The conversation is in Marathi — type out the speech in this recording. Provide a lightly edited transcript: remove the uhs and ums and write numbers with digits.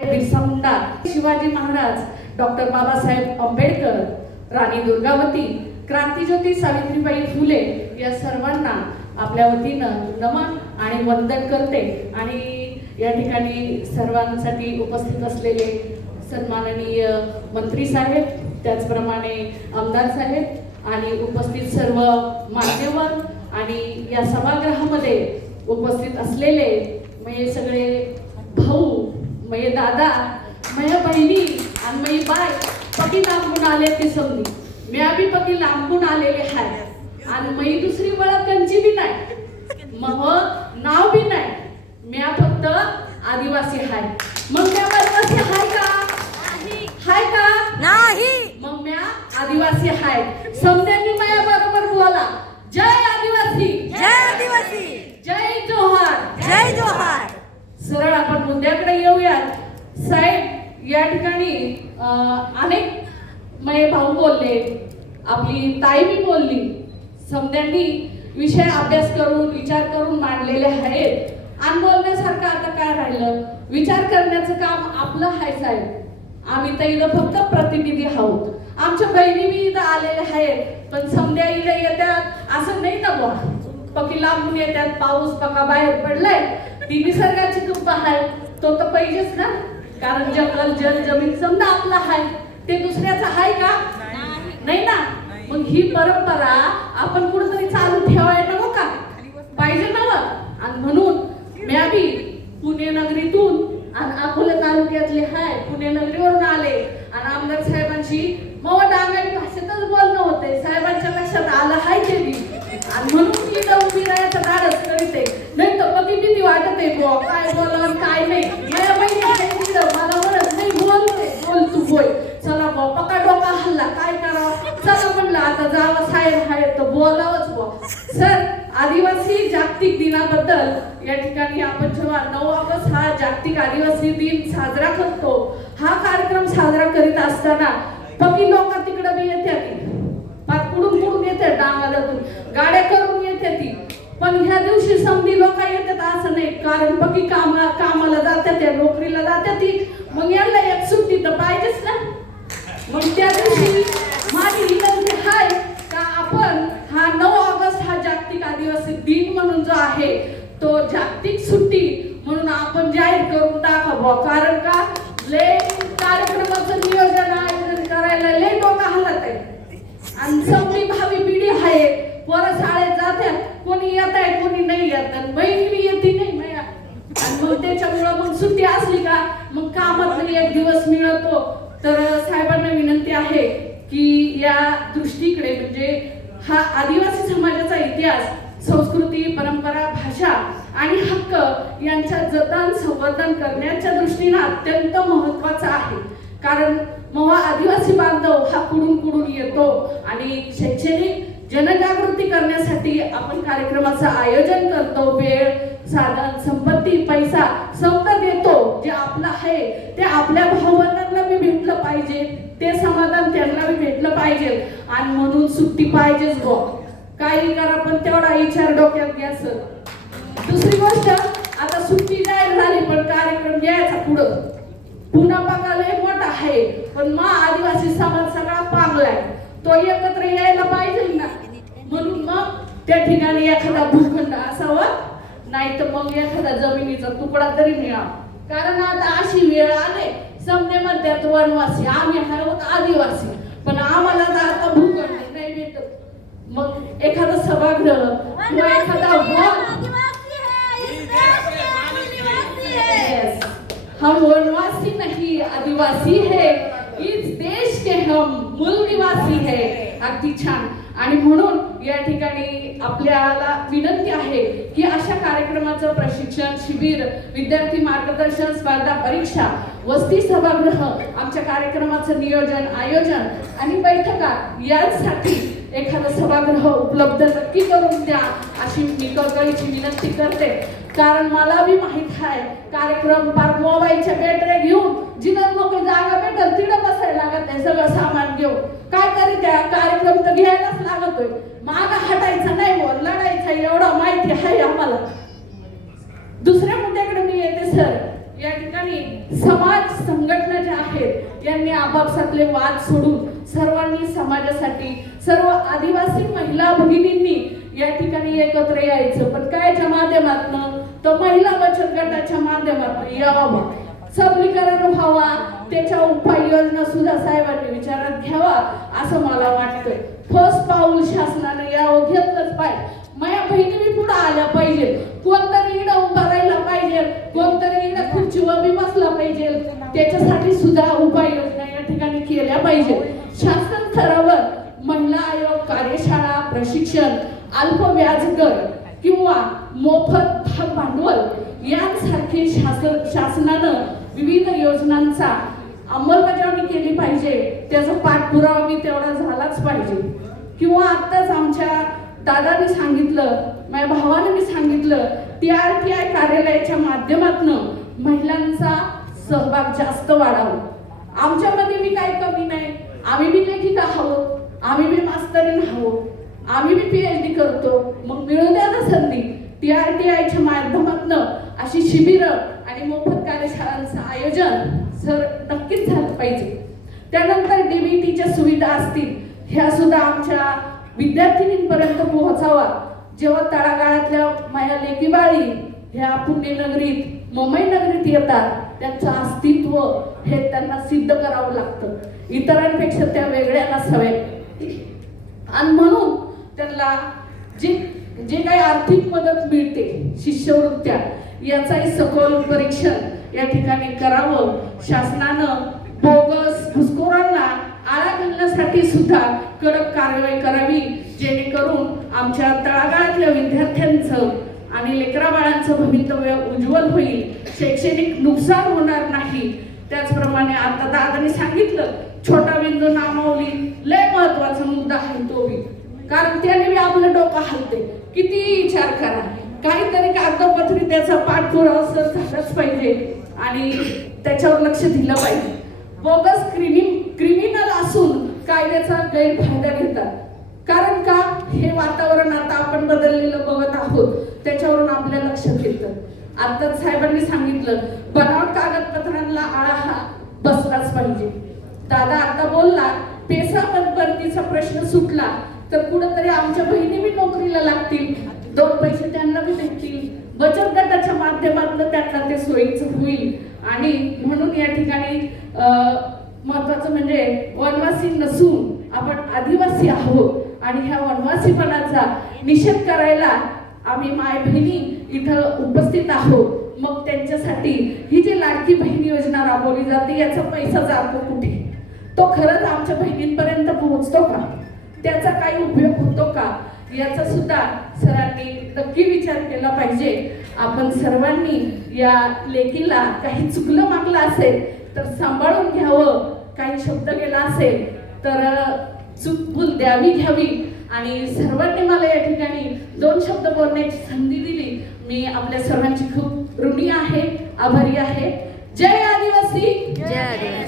बिरसा मुंडा, शिवाजी महाराज, डॉक्टर बाबासाहेब आंबेडकर, राणी दुर्गावती, क्रांतिज्योती सावित्रीबाई फुले या सर्वांना आपल्या वतीनं नमन आणि वंदन करते। आणि या ठिकाणी सर्वांसाठी उपस्थित असलेले सन्माननीय मंत्री साहेब, त्याचप्रमाणे आमदार साहेब आणि उपस्थित सर्व मान्यवर आणि या सभागृहामध्ये उपस्थित असलेले म्हणजे सगळे भाऊ, म्हणजे दादा, माझ्या बहिणी आणि माझी बाय पकी लांबून आले ती समजी मी आम्ही पकी लांबून आलेले आहे आणि मी दुसरी वळखणची बी नाही, मग नाव बी नाही, मी फक्त आदिवासी आहे। मग मी आदिवासी आहे का? हाय का? नाही। मग मी आदिवासी आहे। समध्यांनी माझ्या बरोबर बोला, जय आदिवासी, जय आदिवासी, जय जोहार, जय जोहार। सरळ आपण मुद्द्याकडे येऊयात। साहेब, या ठिकाणी अनेक माझे भाऊ बोलले, आपली ताई बी बोलली, समध्यांनी विषय अभ्यास करून विचार करून मांडलेले आहेत आणि बोलण्यासारखं आता काय राहिलं? विचार करण्याचं काम आपलं आहे साहेब। आम्ही तर इथं फक्त प्रतिनिधी आहोत, आमच्या बहिणी बी इथं आलेल्या आहेत, पण समध्या इथं येतात असं नाही ना बुवा, पकी लांबून येतात, पाऊस पका बाहेर पडलाय, ती निसर्गाची कृपा आहे, तो तर पाहिजेच ना, कारण जंगल जल जमीन समजा आपला आहे, ते दुसऱ्याचं आहे का? नाही ना। मग ही परंपरा आपण कुठेतरी चालू ठेवायला नको का? पाहिजे ना। आणि म्हणून मी आधी पुणे नगरीतून आणि अकोला तालुक्यातले हाय, पुणे नगरीवरून आले आणि आमदार साहेबांशी मग डांगाडी भाषेतच बोलणं होते, साहेबांच्या लक्षात आलं हाय ते बी, आणि म्हणून मी इथं उभी राहायचं धाडस करते, नाही तर कधी भीती वाटत आहे बुवा काय बोलावं काय नाही। माझ्या बहिणी मला म्हणत नाही, बोल तू बोल, चला बुवा पका डोका हल्ला काय करावं, चला म्हणलं आता जावं, साहेब आहे तर बोलावंच बुवा। सर, आदिवासी जागतिक दिनाबद्दल या ठिकाणी आपण जेव्हा 9 ऑगस्ट हा जागतिक आदिवासी दिन साजरा करतो, हा कार्यक्रम साजरा करीत असताना पकी लोक तिकडे बी येतात, कुडून कुडून येते, डांगालातून गाड्या करून येते ती, पण ह्या दिवशी समधी लोक येतात असं नाही, कारण पकी कामाला जातात, त्या नोकरीला जातात ती, मग यांना एक सुट्टी तर पाहिजेच ना। मग त्या दिवशी माझी विनंती आहे का आपण हा 9 ऑगस्ट हा जागतिक आदिवासी दिन म्हणून जो आहे तो जागतिक सुट्टी म्हणून आपण जाहीर करून टाकावं, कारण का लय कार्यक्रमाचं नियोजन आयोजन करायला लय डोका हलत आहे आणि समधी भावी पिढी आहे, पोरं शाळेत जातात, कोणी येत आहे कोणी नाही येत, बहिणी बी येते नाही माया, आणि मग त्याच्यामुळं मग सुट्टी असली का मग कामात एक दिवस मिळतो। तर साहेबांना विनंती आहे की या दृष्टीकडे म्हणजे हा आदिवासी समाजाचा इतिहास, संस्कृती, परंपरा, भाषा आणि हक्क यांच्या जतन संवर्धन करण्याच्या दृष्टीने अत्यंत महत्त्वाचा आहे, कारण मग आदिवासी बांधव हा कुडून येतो आणि शैक्षणिक जनजागृती करण्यासाठी आपण कार्यक्रमाचं आयोजन करतो, वेळ, साधन, संपत्ती, पैसा समजा देतो, जे आपलं आहे ते आपल्या भावंडांना बी भेटलं पाहिजे, ते समाधान त्यांना बी भेटलं पाहिजे, आणि म्हणून सुट्टी पाहिजेच गो, काही करा पण तेवढा विचार डोक्यात घ्या सर। दुसरी गोष्ट, आता सुट्टी जाहीर झाली पण कार्यक्रम घ्यायचा पुढं, पुन्हा बघायला मोठा आहे, पण मा आदिवासी समाज सगळा पांगलाय, तो एकत्र यायला पाहिजे ना, म्हणून मग त्या ठिकाणी एखादा भूखंड असावा, नाही तर मग एखादा जमिनीचा तुकडा तरी मिळावा, कारण आता अशी वेळ आले समजे म्हणतात वनवासी, आम्ही आहोत आदिवासी, पण आम्हाला तर आता भूखंड नाही भेटत, मग एखादा सभागृह किंवा एखादा हॉल, हम वनवासी नहीं आदिवासी है, इस देश के हम मूल निवासी है। अगदी छान। आणि म्हणून या ठिकाणी आपल्याला विनंती आहे की अशा कार्यक्रमाचं प्रशिक्षण शिबिर, विद्यार्थी मार्गदर्शन, स्पर्धा परीक्षा, वस्ती सभागृह, आमच्या कार्यक्रमाचं नियोजन आयोजन आणि बैठका यांसाठी एखादं सभागृह उपलब्ध नक्की करून द्या अशी मी कळकळीची विनंती करते, कारण मला बी माहित आहे कार्यक्रम पार मोबाईलच्या बॅटऱ्या घेऊन जिथं लोक जागा भेटल तिथं बसायला लागत आहे, सगळं सामान घेऊन काय करीत आहे, कार्यक्रम तर घ्यायलाच लागतोय, मागा हटायचं नाही, लढायचं एवढं माहिती आहे आम्हाला। दुसऱ्या मुद्द्याकडे मी येते सर, या ठिकाणी समाज संघटना ज्या आहेत यांनी आपापसातले वाद सोडून सर्वांनी समाजासाठी सर्व आदिवासी महिला भगिनींनी या ठिकाणी एकत्र यायचं. पण कायच्या माध्यमातून तर महिला बचत गटाच्या माध्यमातून यावं, सबलीकरण व्हावा, त्याच्या उपाययोजना सुद्धा साहेबांनी विचारात घ्यावा असं मला वाटतंय. ठोस पाऊल शासनाने यावं घेतलंच पाहिजे. माझ्या बहिणी पुढे आल्या पाहिजे, कोणतरी इकडं उभा राहिला पाहिजे, कोणतरी इकडं खुर्चीवर बी बसला पाहिजे. त्याच्यासाठी सुद्धा उपाययोजना या ठिकाणी केल्या पाहिजे. शासन स्तरावर महिला आयोग, कार्यशाळा, प्रशिक्षण, अल्प व्याजदर किंवा मोफत भाग भांडवल यांसारखे शासनानं विविध योजनांचा अंमलबजावणी केली पाहिजे. त्याचा पाठपुरावा मी तेवढा झालाच पाहिजे. किंवा आत्ताच आमच्या दादांनी सांगितलं, माझ्या भावाने मी सांगितलं, TRTI कार्यालयाच्या माध्यमातून महिलांचा सहभाग जास्त वाढावा. आमच्यामध्ये मी काही कमी नाही, आम्ही बी लेखिका आहोत, आम्ही बी मास्तरीण आहोत, आम्ही बी PhD करतो. मग मिळू द्या ना संधी. TRTIच्या माध्यमातून अशी शिबिरं आणि मोफत कार्यशाळांचं आयोजन सर नक्कीच झालं पाहिजे. त्यानंतर DBTच्या सुविधा असतील, ह्या सुद्धा आमच्या विद्यार्थिनींपर्यंत पोहोचावा. जेव्हा तळागाळातल्या माझ्या लेकीबाळी ह्या पुण्यनगरीत, मुंबई नगरीत येतात, त्यांचं अस्तित्व हे त्यांना सिद्ध करावं लागतं. इतरांपेक्षा त्या वेगळ्या नसाव्यात. आणि म्हणून त्यांना जे काही आर्थिक मदत मिळते, शिष्यवृत्त्या, याचाही सखोल परीक्षण या ठिकाणी करावं. शासनानं बोगस घुसखोरांना आळा घालण्यासाठी सुद्धा कडक कारवाई करावी, जेणेकरून आमच्या तळागाळातल्या विद्यार्थ्यांचं आणि लेकराबाळांचं भवितव्य उज्ज्वल होईल, शैक्षणिक नुकसान होणार नाही. त्याचप्रमाणे आता दादांनी सांगितलं, छोटा बिंदू नामावली लय महत्वाचा मुद्दा आहे तो बी. कारण त्याने बी आपलं डोकं हलते. किती विचार करा, काहीतरी कागदपत्री त्याचा पाठपुरावा सर झालाच पाहिजे आणि त्याच्यावर लक्ष दिलं पाहिजे. बोगस क्रिमिनल असून कायद्याचा गैरफायदा घेतात. कारण का, हे वातावरण आता आपण बदललेलं बघत आहोत, त्याच्यावरून आपल्या लक्षात येतं. आताच साहेबांनी सांगितलं, बनावट कागदपत्रांना आळा हा बसलाच पाहिजे. दादा आता बोलला, पेसा पदभरतीचा प्रश्न सुटला तर कुठंतरी आमच्या बहिणी बी नोकरीला लागतील, 2 पैसे त्यांना बी भेटतील, बचत गटाच्या माध्यमातून त्यांना ते सोयीचं होईल. आणि म्हणून या ठिकाणी महत्वाचं म्हणजे वनवासी नसून आपण आदिवासी आहोत आणि ह्या वनवासीपणाचा निषेध करायला आम्ही माय बहिणी इथं उपस्थित आहोत. मग त्यांच्यासाठी ही जी लाडकी बहीण योजना राबवली जाते, याचा पैसा जातो कुठे, तो खरंच आमच्या बहिणींपर्यंत पोहोचतो का, त्याचा काही उपयोग होतो का, याचा सुद्धा सरांनी नक्की विचार केला पाहिजे. आपण सर्वांनी या लेकीला काही चुकलं मागलं असेल तर सांभाळून घ्यावं, काही शब्द गेला असेल तर चूक द्यावी घ्यावी. आणि सर्वांनी मला या ठिकाणी 2 शब्द बोलण्याची संधी दिली. मी आपल्या सर्वांची खूप ऋणी आहे, आभारी आहे. जय आदिवासी. जय आदिवासी.